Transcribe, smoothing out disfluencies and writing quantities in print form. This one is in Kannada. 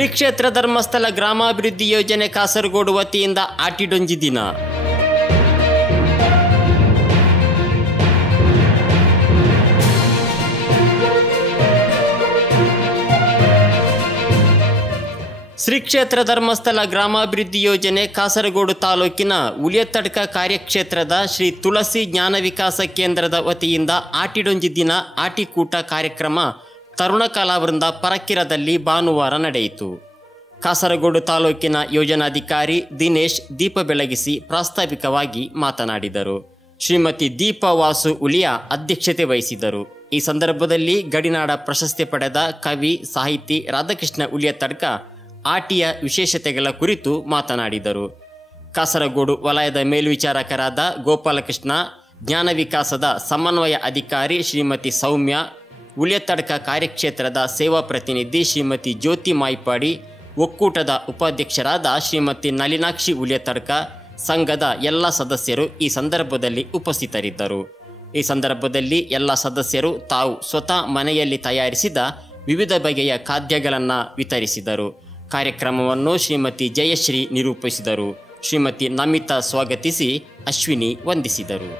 ಶ್ರೀ ಕ್ಷೇತ್ರ ಧರ್ಮಸ್ಥಳ ಗ್ರಾಮಾಭಿವೃದ್ಧಿ ಯೋಜನೆ ಕಾಸರಗೋಡು ವತಿಯಿಂದ ಆಟಿಡೊಂಜಿ ದಿನ. ಶ್ರೀ ಕ್ಷೇತ್ರ ಧರ್ಮಸ್ಥಳ ಗ್ರಾಮಾಭಿವೃದ್ಧಿ ಯೋಜನೆ ಕಾಸರಗೋಡು ತಾಲೂಕಿನ ಉಳಿಯತಡ್ಕ ಕಾರ್ಯಕ್ಷೇತ್ರದ ಶ್ರೀ ತುಳಸಿ ಜ್ಞಾನ ವಿಕಾಸ ಕೇಂದ್ರದ ವತಿಯಿಂದ ಆಟಿಡೊಂಜಿ ದಿನ ಆಟಿಕೂಟ ಕಾರ್ಯಕ್ರಮ ತರುಣ ಕಲಾವೃಂದ ಪರಕ್ಕಿರದಲ್ಲಿ ಭಾನುವಾರ ನಡೆಯಿತು. ಕಾಸರಗೋಡು ತಾಲೂಕಿನ ಯೋಜನಾಧಿಕಾರಿ ದಿನೇಶ್ ದೀಪ ಬೆಳಗಿಸಿ ಪ್ರಾಸ್ತಾವಿಕವಾಗಿ ಮಾತನಾಡಿದರು. ಶ್ರೀಮತಿ ದೀಪಾ ವಾಸು ಉಳಿಯ ಅಧ್ಯಕ್ಷತೆ ವಹಿಸಿದರು. ಈ ಸಂದರ್ಭದಲ್ಲಿ ಗಡಿನಾಡ ಪ್ರಶಸ್ತಿ ಪಡೆದ ಕವಿ ಸಾಹಿತಿ ರಾಧಾಕೃಷ್ಣ ಉಳಿಯತಡ್ಕ ಆಟಿಯ ವಿಶೇಷತೆಗಳ ಕುರಿತು ಮಾತನಾಡಿದರು. ಕಾಸರಗೋಡು ವಲಯದ ಮೇಲ್ವಿಚಾರಕರಾದ ಗೋಪಾಲಕೃಷ್ಣ, ಜ್ಞಾನ ವಿಕಾಸದ ಸಮನ್ವಯ ಅಧಿಕಾರಿ ಶ್ರೀಮತಿ ಸೌಮ್ಯ, ಉಳಿಯತಡ್ಕ ಕಾರ್ಯಕ್ಷೇತ್ರದ ಸೇವಾ ಪ್ರತಿನಿಧಿ ಶ್ರೀಮತಿ ಜ್ಯೋತಿ ಮಾಯ್ಪಾಡಿ, ಒಕ್ಕೂಟದ ಉಪಾಧ್ಯಕ್ಷರಾದ ಶ್ರೀಮತಿ ನಳಿನಾಕ್ಷಿ ಉಳಿಯತಡ್ಕ, ಸಂಘದ ಎಲ್ಲ ಸದಸ್ಯರು ಈ ಸಂದರ್ಭದಲ್ಲಿ ಉಪಸ್ಥಿತರಿದ್ದರು. ಈ ಸಂದರ್ಭದಲ್ಲಿ ಎಲ್ಲ ಸದಸ್ಯರು ತಾವು ಸ್ವತಃ ಮನೆಯಲ್ಲಿ ತಯಾರಿಸಿದ ವಿವಿಧ ಬಗೆಯ ಖಾದ್ಯಗಳನ್ನು ವಿತರಿಸಿದರು. ಕಾರ್ಯಕ್ರಮವನ್ನು ಶ್ರೀಮತಿ ಜಯಶ್ರೀ ನಿರೂಪಿಸಿದರು. ಶ್ರೀಮತಿ ನಮಿತಾ ಸ್ವಾಗತಿಸಿ ಅಶ್ವಿನಿ ವಂದಿಸಿದರು.